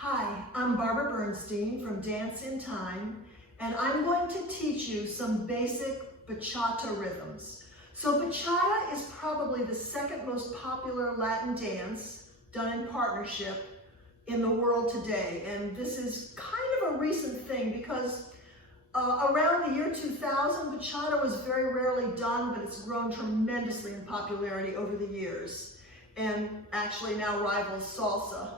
Hi, I'm Barbara Bernstein from DanceInTime, and I'm going to teach you some basic bachata rhythms. So bachata is probably the second most popular Latin dance done in partnership in the world today. And this is kind of a recent thing because around the year 2000, bachata was very rarely done, but it's grown tremendously in popularity over the years and actually now rivals salsa.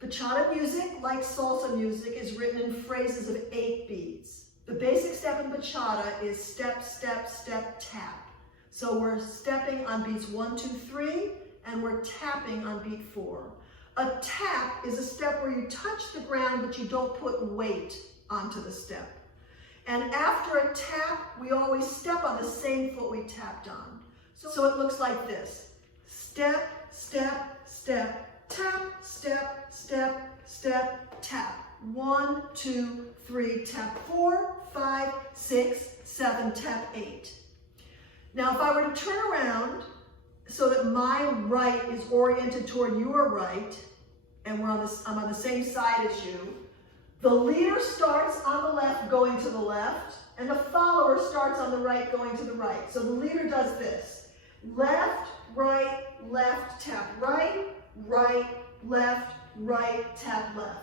Bachata music, like salsa music, is written in phrases of 8 beats. The basic step in bachata is step, step, step, tap. So we're stepping on beats 1, 2, 3, and we're tapping on beat 4. A tap is a step where you touch the ground, but you don't put weight onto the step. And after a tap, we always step on the same foot we tapped on. So it looks like this. Step, step, step, tap, step, step, step, tap. 1, 2, 3, tap 4, 5, 6, 7, tap 8. Now, if I were to turn around so that my right is oriented toward your right, and I'm on the same side as you, the leader starts on the left going to the left, and the follower starts on the right going to the right. So the leader does this. Left, tap right, right, left, right, tap left.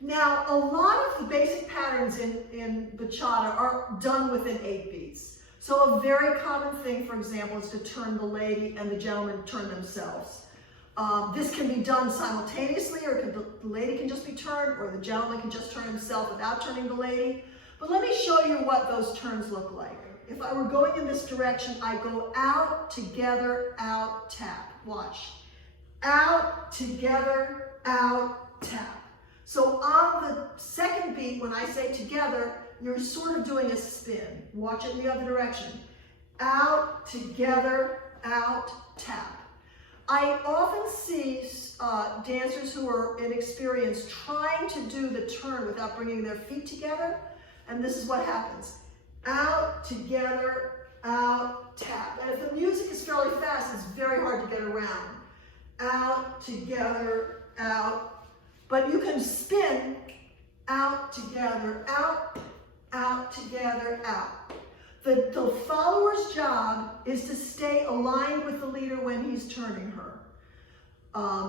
Now, a lot of the basic patterns in bachata are done within 8 beats. So a very common thing, for example, is to turn the lady and the gentleman turn themselves. This can be done simultaneously, or the lady can just be turned, or the gentleman can just turn himself without turning the lady. But let me show you what those turns look like. If I were going in this direction, I go out, together, out, tap. Watch. Out, together, out, tap. So on the second beat, when I say together, you're sort of doing a spin. Watch it in the other direction. Out, together, out, tap. I often see dancers who are inexperienced trying to do the turn without bringing their feet together, and this is what happens. Out, together, out, tap. And if the music is fairly fast, it's very hard to get around. Out, together, out. But you can spin out, together, out, together, out. The follower's job is to stay aligned with the leader when he's turning her.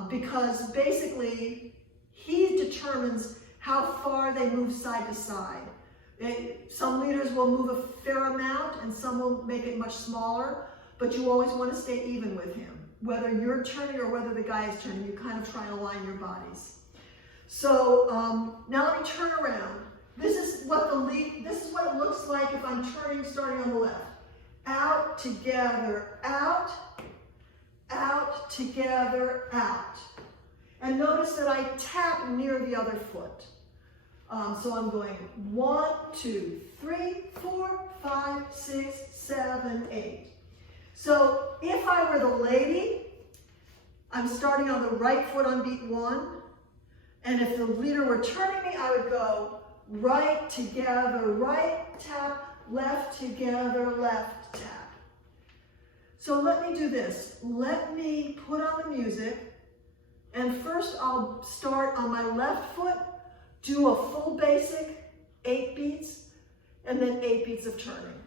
Because basically, he determines how far they move side to side. Some leaders will move a fair amount and some will make it much smaller, but you always want to stay even with him. Whether you're turning or whether the guy is turning, you kind of try and align your bodies. So now let me turn around. This is what it looks like if I'm turning, starting on the left. Out, together, out, together, out. And notice that I tap near the other foot. So I'm going 1, 2, 3, 4, 5, 6, 7, 8. So if I were the lady, I'm starting on the right foot on beat 1. And if the leader were turning me, I would go right, together, right, tap, left, together, left, tap. So let me do this. Let me put on the music, and first I'll start on my left foot, do a full basic 8 beats, and then 8 beats of turning.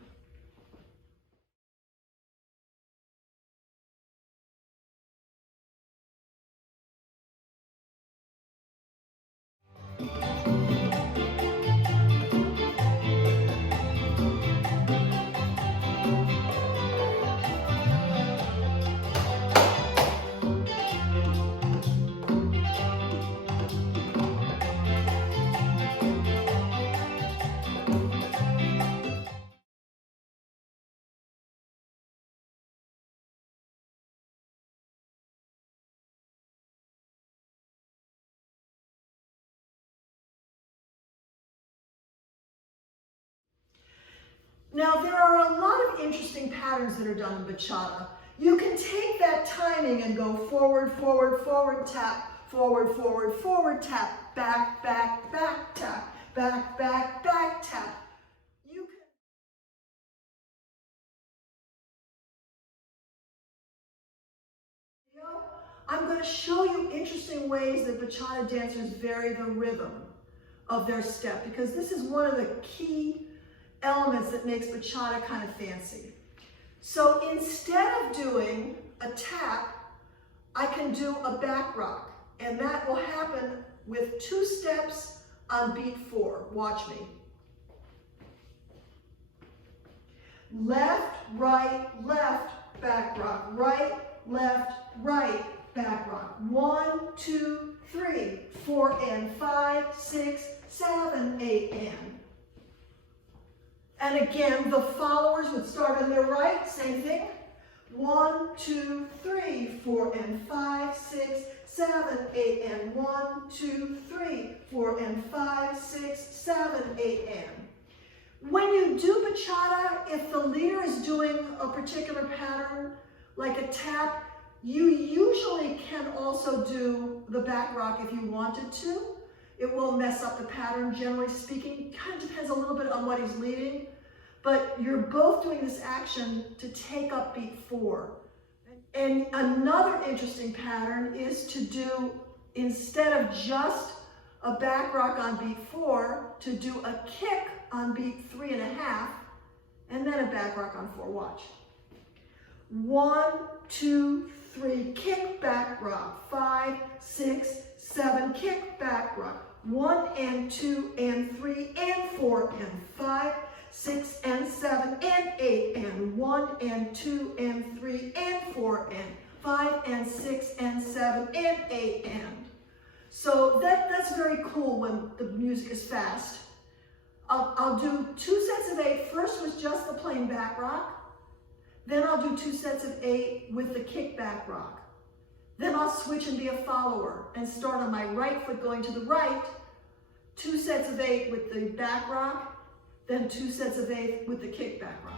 Now, there are a lot of interesting patterns that are done in bachata. You can take that timing and go forward, forward, forward, tap, forward, forward, forward, tap, back, back, back, tap, back, back, back, tap. You can. I'm going to show you interesting ways that bachata dancers vary the rhythm of their step, because this is one of the key elements that makes bachata kind of fancy. So instead of doing a tap, I can do a back rock, and that will happen with 2 steps on beat 4. Watch me. Left, right, back rock, right, left, right, back rock. 1, 2, 3, 4, and 5, 6, 7, 8, and. And again, the followers would start on their right, same thing. 1, 2, 3, 4, and 5, 6, 7, 8, and 1, 2, 3, 4, and 5, 6, 7, 8, and. When you do bachata, if the leader is doing a particular pattern, like a tap, you usually can also do the back rock if you wanted to. It will mess up the pattern, generally speaking. Kind of depends a little bit on what he's leading. But you're both doing this action to take up beat 4. And another interesting pattern is to do, instead of just a back rock on beat 4, to do a kick on beat 3.5, and then a back rock on 4. Watch. 1, 2, 3, kick, back rock. 5, 6, 7, kick, back rock. 1 and 2 and 3 and 4 and 5, 6 and 7 and 8 and 1 and 2 and 3 and 4 and 5 and 6 and 7 and 8 and. So that's very cool when the music is fast. I'll do 2 sets of 8, first with just the plain back rock. Then I'll do 2 sets of 8 with the kick back rock. Then I'll switch and be a follower and start on my right foot going to the right, 2 sets of 8 with the back rock, then 2 sets of 8 with the kick back rock.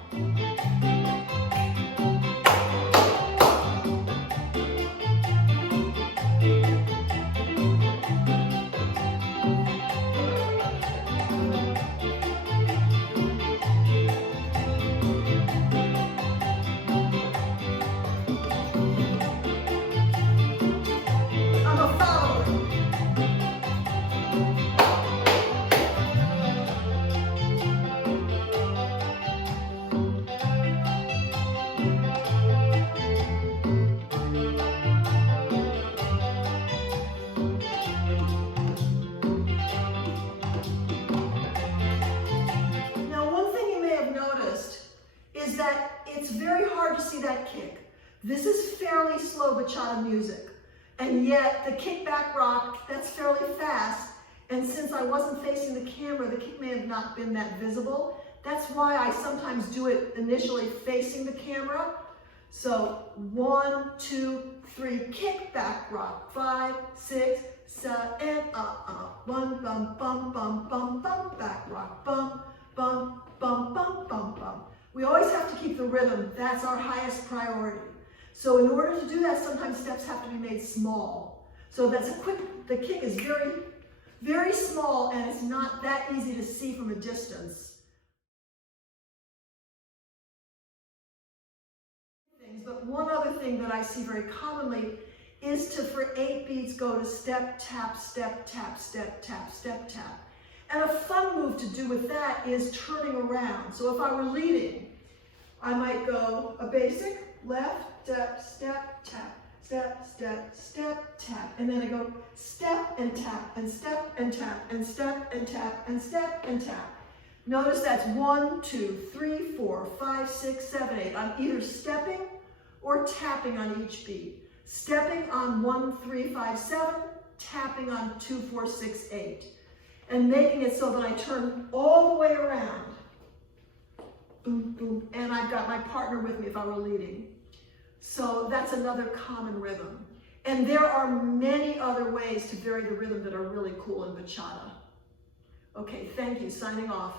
It's very hard to see that kick. This is fairly slow bachata music, and yet the kick back rock, that's fairly fast, and since I wasn't facing the camera, the kick may have not been that visible. That's why I sometimes do it initially facing the camera. So 1, 2, 3, kick back rock. 5, 6, 7, and bum bum bum bum bum bum back rock. Bum bum bum bum bum bum. We always have to keep the rhythm. That's our highest priority. So in order to do that, sometimes steps have to be made small. So that's a quick, the kick is very, very small, and it's not that easy to see from a distance. But one other thing that I see very commonly is to, for 8 beats, go to step, tap, step, tap, step, tap, step, tap. And a fun move to do with that is turning around. So if I were leading, I might go a basic left, step, step, tap, step, step, step, tap. And then I go step and tap, and step and tap, and step and tap, and step and tap. Notice that's 1, 2, 3, 4, 5, 6, 7, 8. I'm either stepping or tapping on each beat. Stepping on 1, 3, 5, 7, tapping on 2, 4, 6, 8. And making it so that I turn all the way around. Boom, boom. And I've got my partner with me if I were leading. So that's another common rhythm. And there are many other ways to vary the rhythm that are really cool in bachata. Okay, thank you. Signing off.